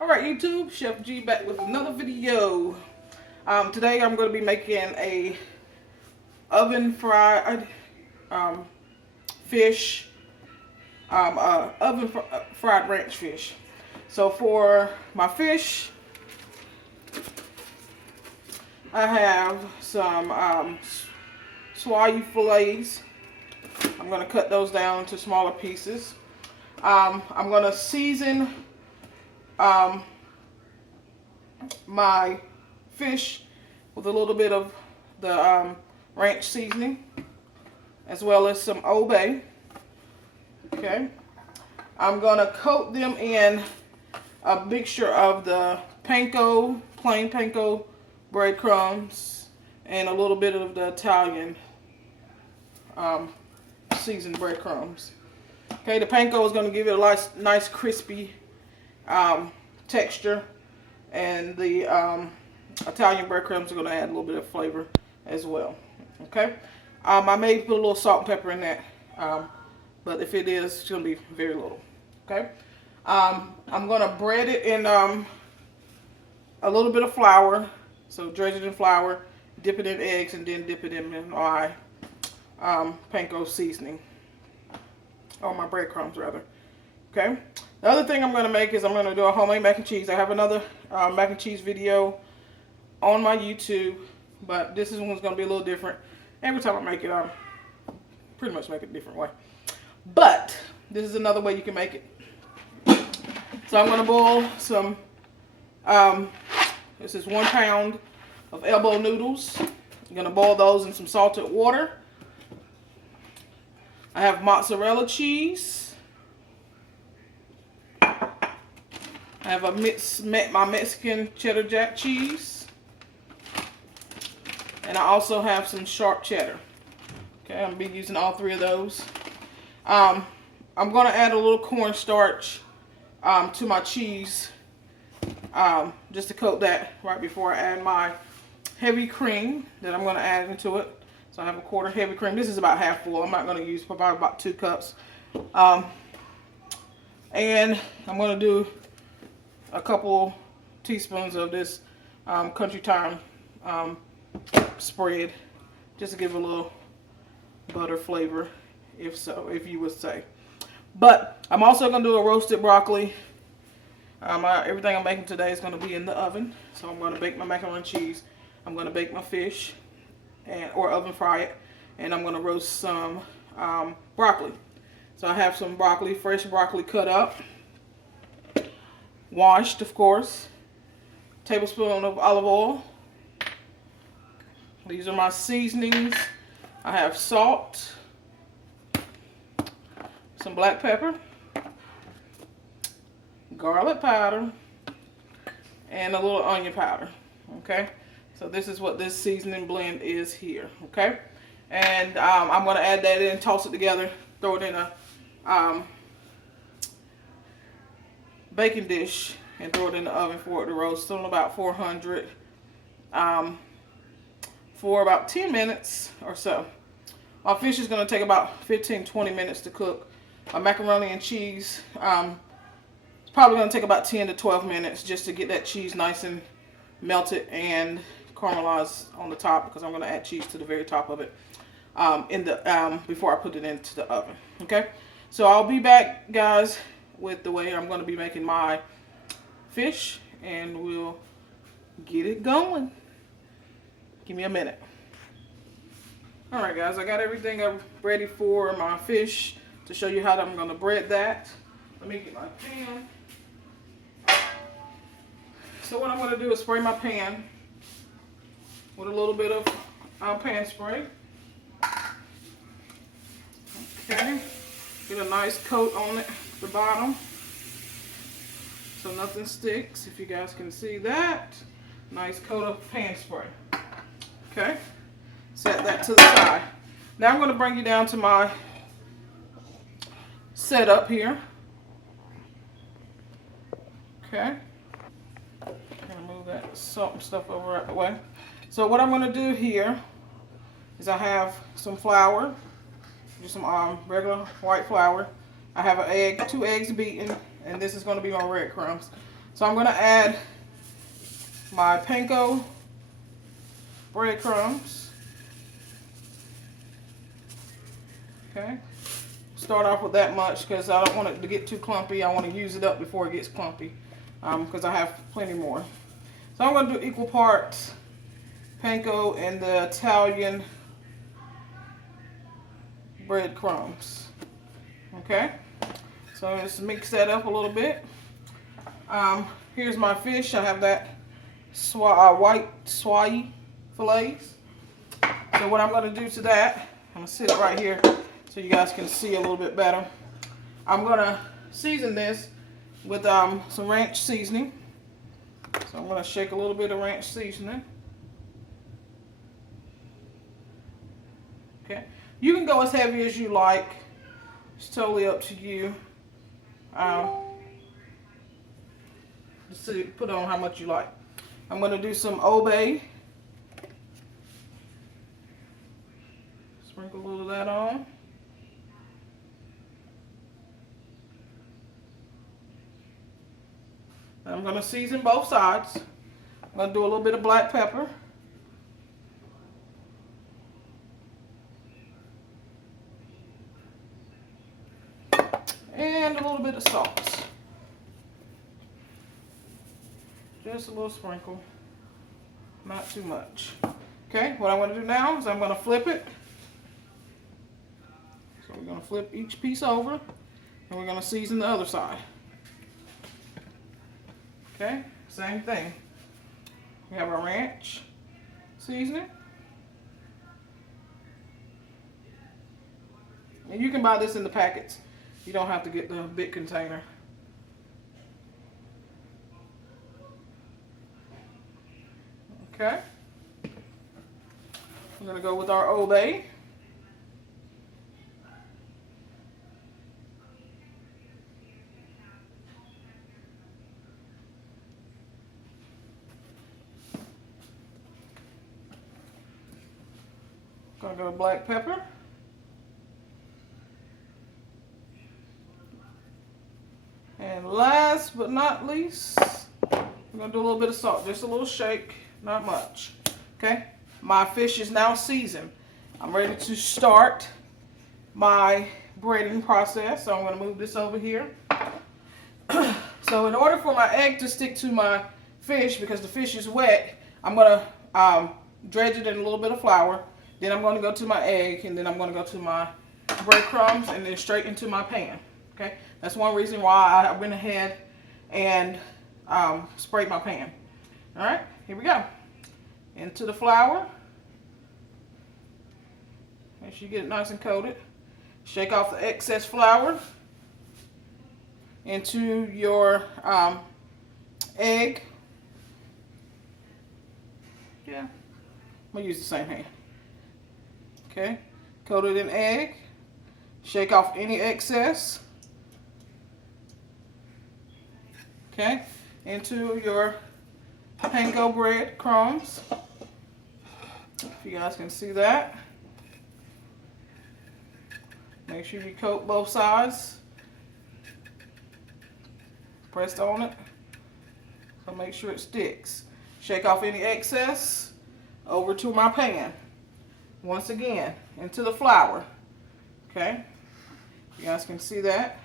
Alright YouTube, Chef G back with another video. Today I'm going to be making a oven fried fish, fried ranch fish. So for my fish, I have some Swai fillets. I'm going to cut those down into smaller pieces. I'm going to season my fish with a little bit of the ranch seasoning, as well as some Old Bay. Okay, I'm gonna coat them in a mixture of the panko, plain panko breadcrumbs, and a little bit of the Italian seasoned breadcrumbs. Okay, the panko is going to give it a nice crispy texture, and the Italian breadcrumbs are going to add a little bit of flavor as well. Okay, I may put a little salt and pepper in that, but if it is, it's going to be very little. Okay, I'm going to bread it in a little bit of flour, so dredge it in flour, dip it in eggs, and then dip it in my panko seasoning, or my breadcrumbs rather. Okay. The other thing I'm going to make is I'm going to do a homemade mac and cheese. I have another mac and cheese video on my YouTube, but this one's going to be a little different. Every time I make it, I pretty much make it a different way. But this is another way you can make it. So I'm going to boil some, this is 1 pound of elbow noodles. I'm going to boil those in some salted water. I have mozzarella cheese. I have my Mexican cheddar jack cheese. And I also have some sharp cheddar. Okay, I'm going to be using all 3 of those. I'm going to add a little cornstarch to my cheese, just to coat that right before I add my heavy cream that I'm going to add into it. So I have a 1/4 heavy cream. This is about half full. I'm not going to use probably about 2 cups. And I'm going to do a couple teaspoons of this country thyme spread, just to give a little butter flavor, if you would say. But I'm also going to do a roasted broccoli. Everything I'm making today is going to be in the oven. So I'm going to bake my macaroni and cheese. I'm going to bake my fish, or oven fry it, and I'm going to roast some broccoli. So I have some broccoli, fresh broccoli cut up, washed of course, tablespoon of olive oil. These are my seasonings. I have salt, some black pepper, garlic powder, and a little onion powder. Okay, so this is what this seasoning blend is here. Okay, and I'm going to add that in, toss it together, throw it in a baking dish, and throw it in the oven for it to roast on about 400 for about 10 minutes or so. My fish is going to take about 15-20 minutes to cook. My macaroni and cheese, it's probably going to take about 10 to 12 minutes just to get that cheese nice and melted and caramelized on the top, because I'm going to add cheese to the very top of it before I put it into the oven. Okay, so I'll be back, guys, with the way I'm going to be making my fish, and we'll get it going. Give me a minute. Alright guys, I got everything ready for my fish to show you how I'm going to bread that. Let me get my pan. So what I'm going to do is spray my pan with a little bit of pan spray. Okay, get a nice coat on it, the bottom, so nothing sticks. If you guys can see that, nice coat of pan spray. Okay, set that to the side. Now I'm going to bring you down to my setup here. Okay, I'm going to move that salt and stuff over out the way. So what I'm going to do here is I have some flour, just some regular white flour. I have an egg, 2 eggs beaten, and this is going to be my breadcrumbs. So I'm going to add my panko breadcrumbs. Okay. Start off with that much because I don't want it to get too clumpy. I want to use it up before it gets clumpy because I have plenty more. So I'm going to do equal parts panko and the Italian breadcrumbs. Okay. So let's mix that up a little bit. Here's my fish. I have that white Swai fillets. So what I'm going to do to that, I'm going to sit it right here so you guys can see a little bit better. I'm going to season this with some ranch seasoning. So I'm going to shake a little bit of ranch seasoning. Okay. You can go as heavy as you like. It's totally up to you. Just put on how much you like. I'm going to do some Old Bay. Sprinkle a little of that on. And I'm going to season both sides. I'm going to do a little bit of black pepper. And a little bit of salt. Just a little sprinkle. Not too much. Okay, what I'm going to do now is I'm going to flip it. So we're going to flip each piece over. And we're going to season the other side. Okay, same thing. We have our ranch seasoning. And you can buy this in the packets. You don't have to get the big container. Okay. We're going to go with our Old Bay. Going to go with black pepper. And last but not least, we're going to do a little bit of salt. Just a little shake, not much. Okay, my fish is now seasoned. I'm ready to start my breading process. So I'm going to move this over here. So in order for my egg to stick to my fish, because the fish is wet, I'm going to dredge it in a little bit of flour. Then I'm going to go to my egg, and then I'm going to go to my breadcrumbs, and then straight into my pan. Okay, that's one reason why I went ahead and sprayed my pan. All right, here we go. Into the flour. Make sure you get it nice and coated. Shake off the excess flour into your egg. Yeah, I'm going to use the same hand. Okay, coat it in egg. Shake off any excess. Okay, into your panko bread crumbs. If you guys can see that. Make sure you coat both sides. Press on it. So make sure it sticks. Shake off any excess over to my pan. Once again, into the flour. Okay, you guys can see that.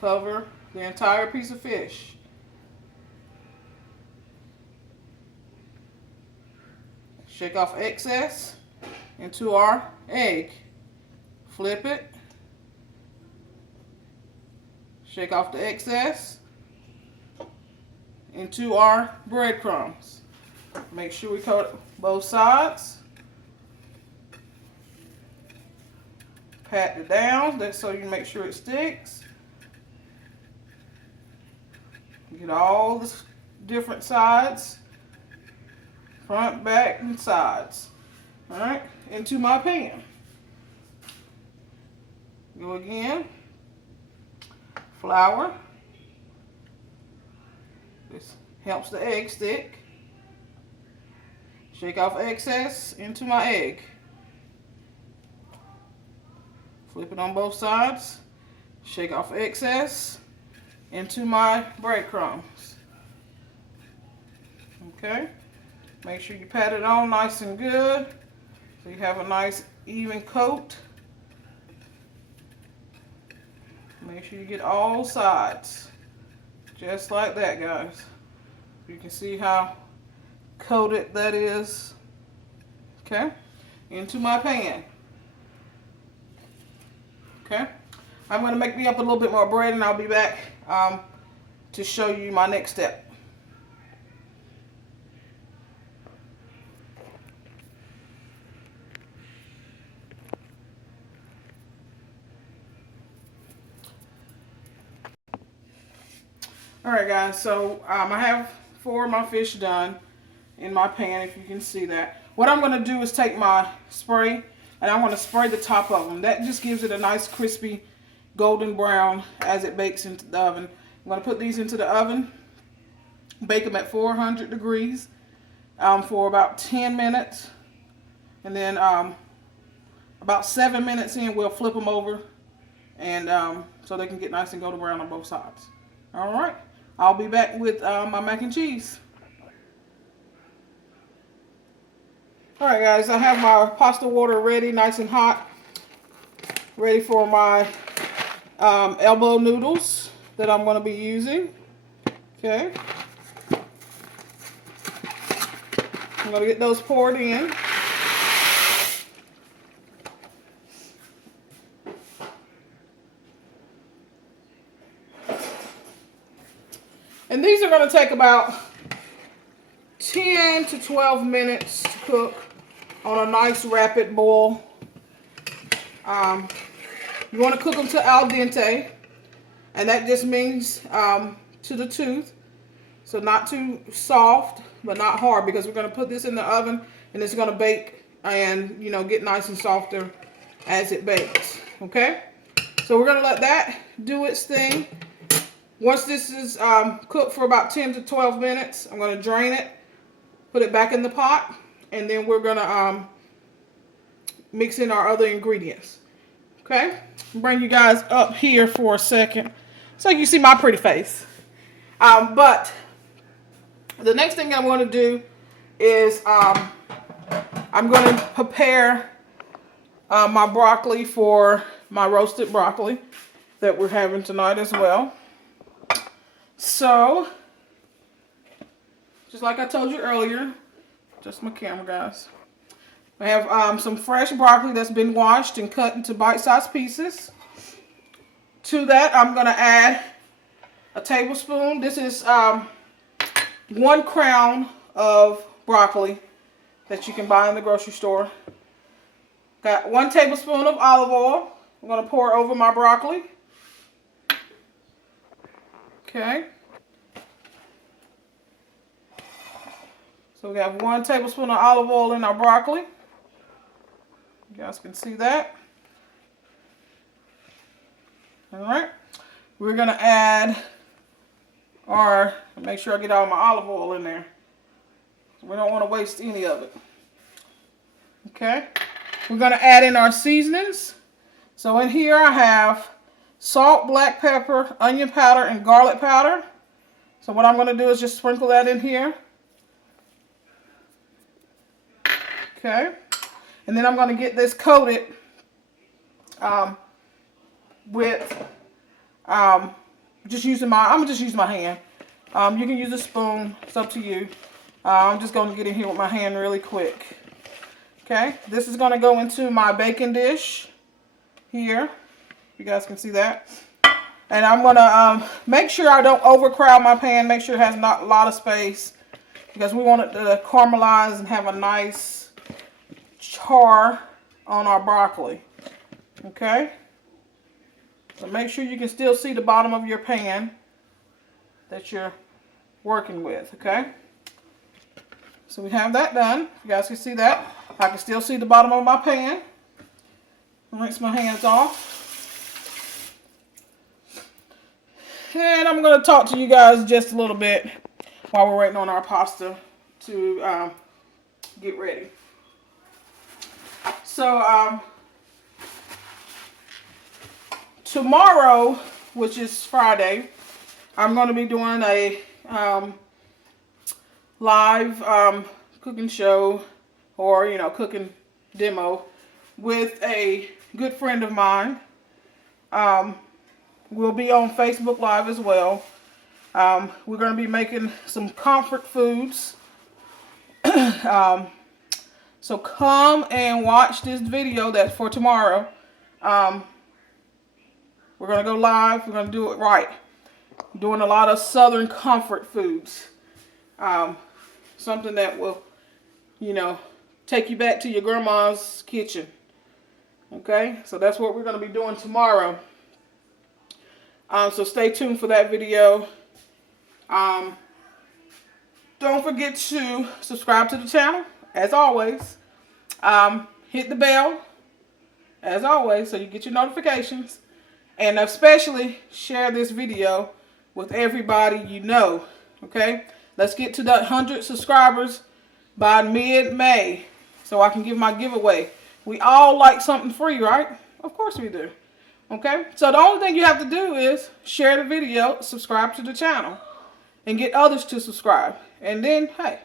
Cover the entire piece of fish. Shake off excess into our egg. Flip it. Shake off the excess into our breadcrumbs. Make sure we coat both sides. Pat it down, that's so you make sure it sticks. Get all the different sides, front, back, and sides. All right, into my pan. Go again. Flour. This helps the egg stick. Shake off excess into my egg. Flip it on both sides. Shake off excess into my breadcrumbs. Okay, make sure you pat it on nice and good so you have a nice even coat. Make sure you get all sides, just like that, guys. You can see how coated that is. Okay, into my pan. Okay, I'm going to make me up a little bit more bread, and I'll be back to show you my next step. Alright guys, so I have 4 of my fish done in my pan, if you can see that. What I'm going to do is take my spray and I'm going to spray the top of them. That just gives it a nice crispy golden brown as it bakes into the oven. I'm going to put these into the oven, bake them at 400 degrees for about 10 minutes. And then about 7 minutes in, we'll flip them over and so they can get nice and golden brown on both sides. Alright. I'll be back with my mac and cheese. Alright guys, I have my pasta water ready, nice and hot. Ready for my elbow noodles that I'm going to be using. Okay. I'm going to get those poured in. And these are going to take about 10 to 12 minutes to cook on a nice rapid boil. You want to cook them to al dente, and that just means to the tooth. So not too soft, but not hard, because we're going to put this in the oven and it's going to bake and, you know, get nice and softer as it bakes. Okay? So we're going to let that do its thing. Once this is cooked for about 10 to 12 minutes, I'm going to drain it, put it back in the pot, and then we're going to mix in our other ingredients. Okay? Bring you guys up here for a second so you can see my pretty face. But the next thing I'm going to do is I'm going to prepare my broccoli for my roasted broccoli that we're having tonight as well. So, just like I told you earlier, just my camera, guys. I have some fresh broccoli that's been washed and cut into bite-sized pieces. To that, I'm going to add a tablespoon. This is 1 crown of broccoli that you can buy in the grocery store. Got 1 tablespoon of olive oil. I'm going to pour over my broccoli. Okay. So we have 1 tablespoon of olive oil in our broccoli. You guys can see that. Alright. We're going to add make sure I get all my olive oil in there. We don't want to waste any of it. Okay. We're going to add in our seasonings. So in here I have salt, black pepper, onion powder, and garlic powder. So what I'm going to do is just sprinkle that in here. Okay. And then I'm going to get this coated with I'm just using my hand. You can use a spoon. It's up to you. I'm just going to get in here with my hand really quick. Okay. This is going to go into my baking dish here. You guys can see that. And I'm going to make sure I don't overcrowd my pan. Make sure it has not a lot of space, because we want it to caramelize and have a nice char on our broccoli. Okay. So make sure you can still see the bottom of your pan that you're working with. Okay. So we have that done. You guys can see that. I can still see the bottom of my pan. Rinse my hands off. And I'm going to talk to you guys just a little bit while we're waiting on our pasta to get ready. So tomorrow, which is Friday, I'm going to be doing a live cooking show, or, you know, cooking demo with a good friend of mine. We'll be on Facebook Live as well. We're going to be making some comfort foods. So come and watch this video that's for tomorrow. We're going to go live. We're going to do it right. Doing a lot of southern comfort foods. Something that will, you know, take you back to your grandma's kitchen. Okay, so that's what we're going to be doing tomorrow. So stay tuned for that video. Don't forget to subscribe to the channel, as always. Hit the bell, as always, so you get your notifications. And especially share this video with everybody you know. Okay, let's get to that 100 subscribers by mid-May, so I can give my giveaway. We all like something free, right? Of course we do. Okay, so the only thing you have to do is share the video, subscribe to the channel, and get others to subscribe. And then, hey,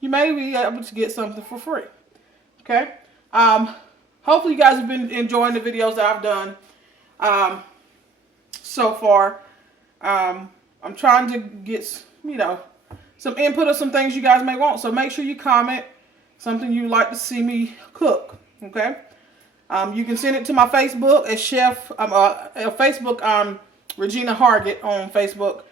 you may be able to get something for free. Okay, hopefully you guys have been enjoying the videos that I've done so far. I'm trying to get, you know, some input of some things you guys may want. So make sure you comment something you'd like to see me cook. Okay. You can send it to my Facebook at Regina Hargett on Facebook,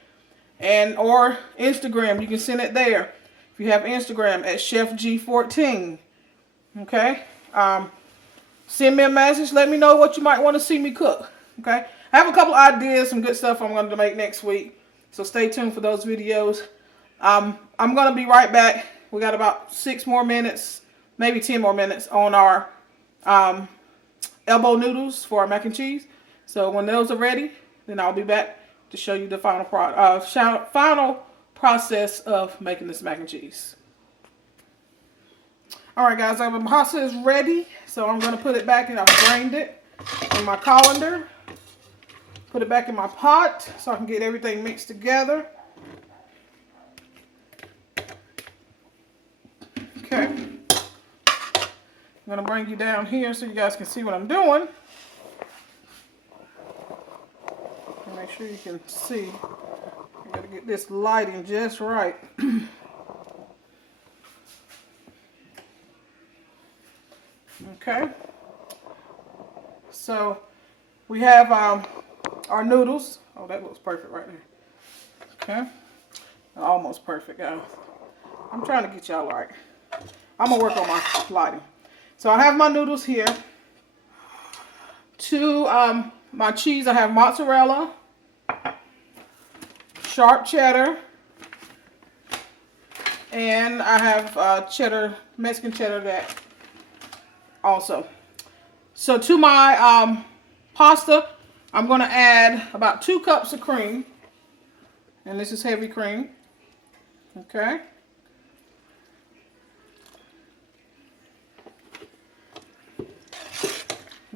and or Instagram. You can send it there if you have Instagram at Chef G14. Okay. Send me a message. Let me know what you might want to see me cook. Okay. I have a couple ideas, some good stuff I'm going to make next week. So stay tuned for those videos. I'm going to be right back. We got about 6 more minutes, maybe 10 more minutes on our elbow noodles for our mac and cheese. So when those are ready, then I'll be back to show you the final process of making this mac and cheese. Alright guys, my pasta is ready. So I'm going to put it back, and I've drained it in my colander. Put it back in my pot so I can get everything mixed together. Okay. I'm going to bring you down here so you guys can see what I'm doing. And make sure you can see. I got to get this lighting just right. Okay. So we have our noodles. Oh, that looks perfect right there. Okay. Almost perfect, guys. I'm trying to get y'all right. I'm going to work on my lighting. So I have my noodles here. To my cheese, I have mozzarella, sharp cheddar, and I have cheddar, Mexican cheddar that also. So to my pasta, I'm going to add about 2 cups of cream. And this is heavy cream. Okay.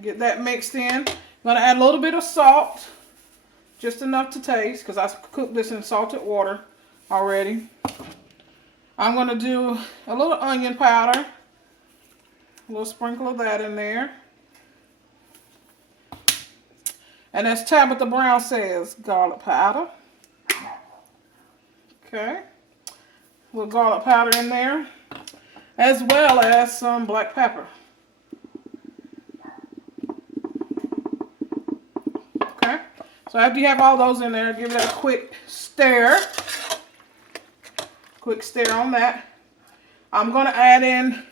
Get that mixed in. I'm going to add a little bit of salt. Just enough to taste, because I cooked this in salted water already. I'm going to do a little onion powder. A little sprinkle of that in there. And as Tabitha Brown says, garlic powder. Okay. A little garlic powder in there. As well as some black pepper. Okay. So after you have all those in there, give it a quick stir. Quick stir on that. I'm going to add in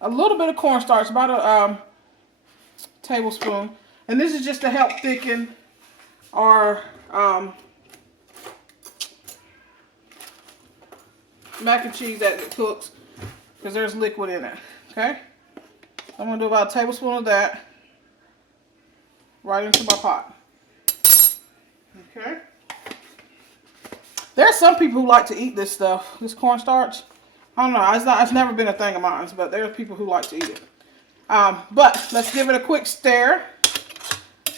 a little bit of cornstarch, about a tablespoon. And this is just to help thicken our mac and cheese that it cooks, because there's liquid in it. Okay? I'm going to do about a tablespoon of that right into my pot. Okay? There are some people who like to eat this stuff, this cornstarch. I don't know, it's never been a thing of mine, but there are people who like to eat it. But let's give it a quick stir.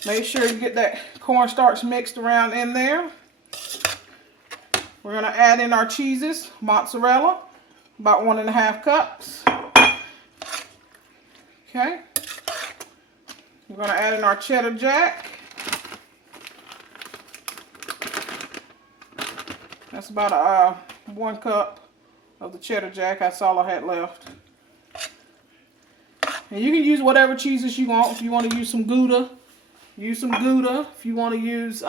Make sure you get that cornstarch mixed around in there. We're going to add in our cheeses, mozzarella, about 1½ cups. Okay. We're going to add in our cheddar jack. That's about 1 cup of the cheddar jack. That's all I had left. And you can use whatever cheeses you want. If you want to use some Gouda, use some Gouda. If you want to use,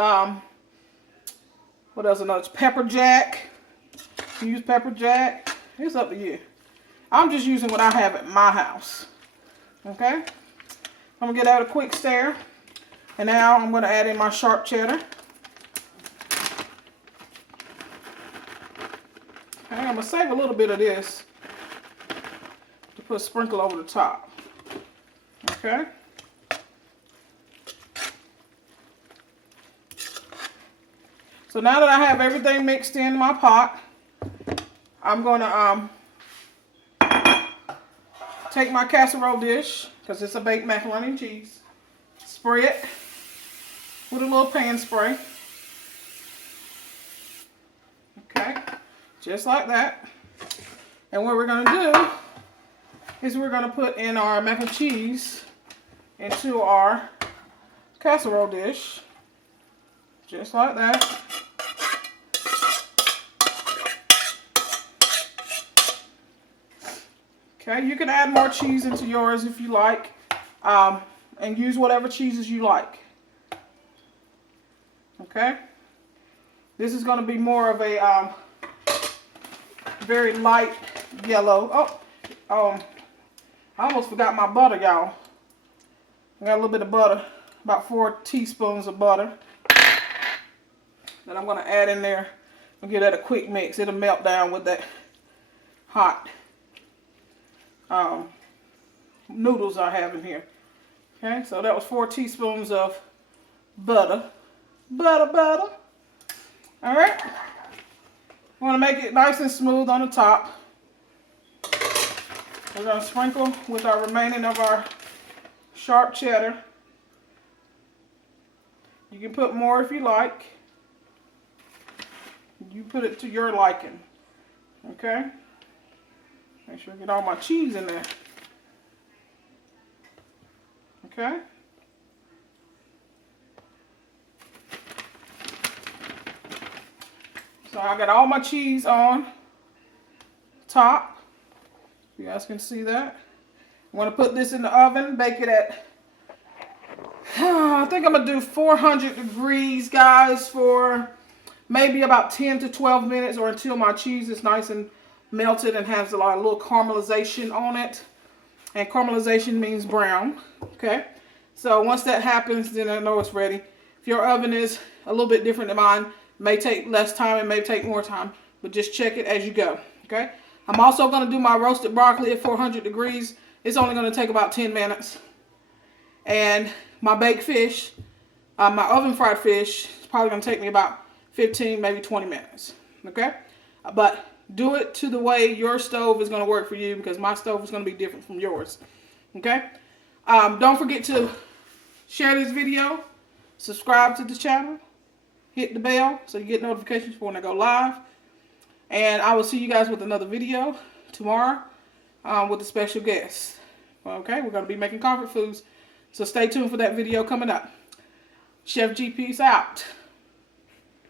what else? Another pepper jack. Use pepper jack. It's up to you. I'm just using what I have at my house. Okay. I'm going to get out a quick stir. And now I'm going to add in my sharp cheddar. Okay, I'm going to save a little bit of this to put a sprinkle over the top. Okay. So now that I have everything mixed in my pot, I'm going to take my casserole dish, because it's a baked macaroni and cheese, spray it with a little pan spray. Okay, just like that. And what we're going to do is we're going to put in our mac and cheese into our casserole dish, just like that. Okay, you can add more cheese into yours if you like, and use whatever cheeses you like. Okay, this is going to be more of a very light yellow. I almost forgot my butter, y'all. I got a little bit of butter, about 4 teaspoons of butter that I'm going to add in there and give that a quick mix. It'll melt down with that hot noodles I have in here. Okay, so that was 4 teaspoons of butter. Butter. All right. We want to make it nice and smooth on the top. We're going to sprinkle with our remaining of our sharp cheddar. You can put more if you like. You put it to your liking. Okay? Make sure I get all my cheese in there. Okay? So I got all my cheese on top. You guys can see that. I'm going to put this in the oven, bake it at, I think I'm going to do 400 degrees, guys, for maybe about 10 to 12 minutes, or until my cheese is nice and melted and has a little caramelization on it. And caramelization means brown. Okay. So once that happens, then I know it's ready. If your oven is a little bit different than mine, it may take less time, it may take more time, but just check it as you go. Okay. I'm also going to do my roasted broccoli at 400 degrees. It's only going to take about 10 minutes. And my baked fish, my oven fried fish, is probably going to take me about 15, maybe 20 minutes. Okay? But do it to the way your stove is going to work for you, because my stove is going to be different from yours. Okay? Don't forget to share this video, subscribe to the channel, hit the bell so you get notifications for when I go live. And I will see you guys with another video tomorrow with a special guest. Okay, we're going to be making comfort foods. So stay tuned for that video coming up. Chef G, peace out.